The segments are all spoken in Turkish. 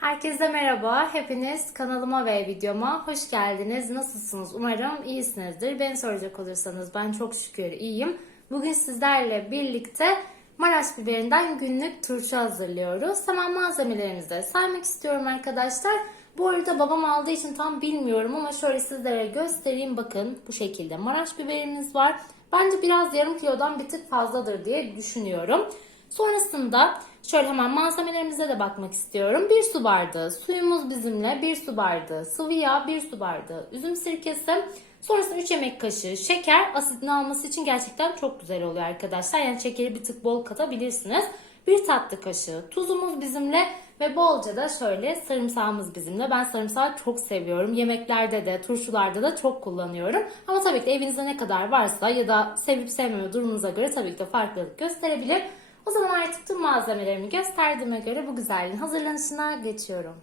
Herkese merhaba. Hepiniz kanalıma ve videoma hoş geldiniz. Nasılsınız? Umarım iyisinizdir. Beni soracak olursanız ben çok şükür iyiyim. Bugün sizlerle birlikte Maraş biberinden günlük turşu hazırlıyoruz. Hemen malzemelerimizi de saymak istiyorum arkadaşlar. Bu arada babam aldığı için tam bilmiyorum ama şöyle sizlere göstereyim. Bakın bu şekilde Maraş biberimiz var. Bence biraz yarım kilodan bir tık fazladır diye düşünüyorum. Sonrasında şöyle hemen malzemelerimize de bakmak istiyorum. 1 su bardağı suyumuz bizimle, 1 su bardağı sıvı yağ, 1 su bardağı üzüm sirkesi, sonrasında 3 yemek kaşığı şeker asitini alması için gerçekten çok güzel oluyor arkadaşlar. Yani şekeri bir tık bol katabilirsiniz. 1 tatlı kaşığı tuzumuz bizimle ve bolca da şöyle sarımsağımız bizimle. Ben sarımsağı çok seviyorum. Yemeklerde de, turşularda da çok kullanıyorum. Ama tabii ki de evinizde ne kadar varsa ya da sevip sevmeme durumunuza göre tabii ki de farklılık gösterebilir. O zaman artık tüm malzemelerimi gösterdiğime göre bu güzelliğin hazırlanışına geçiyorum.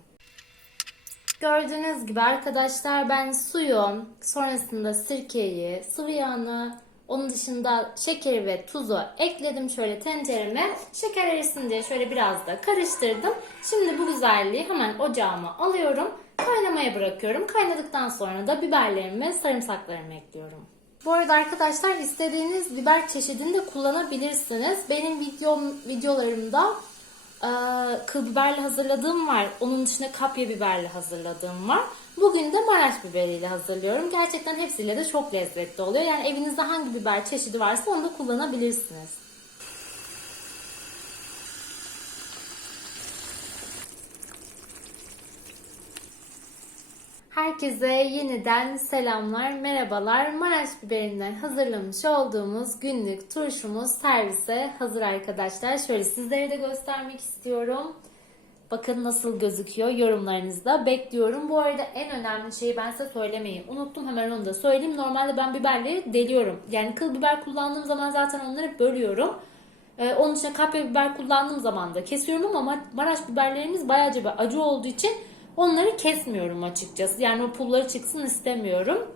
Gördüğünüz gibi arkadaşlar ben suyu, sonrasında sirkeyi, sıvı yağını, onun dışında şekeri ve tuzu ekledim şöyle tencereme. Şeker erisin diye şöyle biraz da karıştırdım. Şimdi bu güzelliği hemen ocağıma alıyorum. Kaynamaya bırakıyorum. Kaynadıktan sonra da biberlerimi, sarımsaklarımı ekliyorum. Bu arada arkadaşlar istediğiniz biber çeşidini de kullanabilirsiniz. Benim videom videolarımda e, kıl biberle hazırladığım var. Onun dışında kapya biberle hazırladığım var. Bugün de Maraş biberiyle hazırlıyorum. Gerçekten hepsiyle de çok lezzetli oluyor. Yani evinizde hangi biber çeşidi varsa onu da kullanabilirsiniz. Herkese yeniden selamlar, merhabalar. Maraş biberinden hazırlamış olduğumuz günlük turşumuz servise hazır arkadaşlar. Şöyle sizlere de göstermek istiyorum. Bakın nasıl gözüküyor yorumlarınızda bekliyorum. Bu arada en önemli şeyi ben size söylemeyi unuttum. Hemen onu da söyleyeyim. Normalde ben biberleri deliyorum. Yani kıl biber kullandığım zaman zaten onları bölüyorum. Ee, onun için kapya biber kullandığım zaman da kesiyorum ama Maraş biberlerimiz bayağı acı olduğu için onları kesmiyorum açıkçası. Yani o pulları çıksın istemiyorum.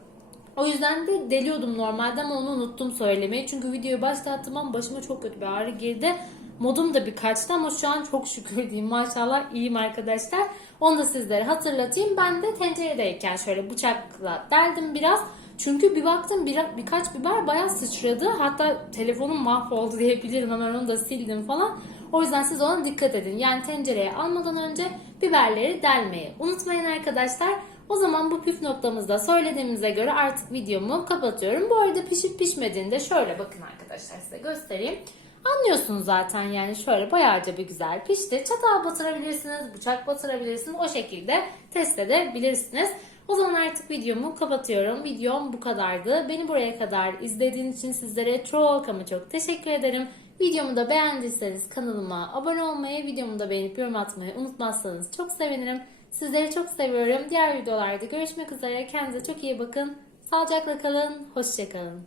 O yüzden de deliyordum normalde ama onu unuttum söylemeyi. Çünkü videoyu başlattığım an başıma çok kötü bir ağrı girdi. Modum da bir kaçtı ama şu an çok şükür diyeyim. Maşallah iyiyim arkadaşlar. Onu da sizlere hatırlatayım. Ben de tenceredeyken şöyle bıçakla deldim biraz. Çünkü bir baktım bir, birkaç biber bayağı sıçradı. Hatta telefonum mahvoldu diyebilirim. Hemen onu da sildim falan. O yüzden siz ona dikkat edin. Yani tencereye almadan önce biberleri delmeyi unutmayın arkadaşlar. O zaman bu püf noktamızda söylediğimize göre artık videomu kapatıyorum. Bu arada pişip pişmediğinde şöyle bakın arkadaşlar size göstereyim. Anlıyorsunuz zaten yani şöyle bayağıca bir güzel pişti. Çatal batırabilirsiniz, bıçak batırabilirsiniz. O şekilde test edebilirsiniz. O zaman artık videomu kapatıyorum. Videom bu kadardı. Beni buraya kadar izlediğiniz için sizlere çok ama çok teşekkür ederim. Videomu da beğendiyseniz kanalıma abone olmayı, videomu da beğenip yorum atmayı unutmazsanız çok sevinirim. Sizleri çok seviyorum. Diğer videolarda görüşmek üzere. Kendinize çok iyi bakın. Sağlıcakla kalın. Hoşçakalın.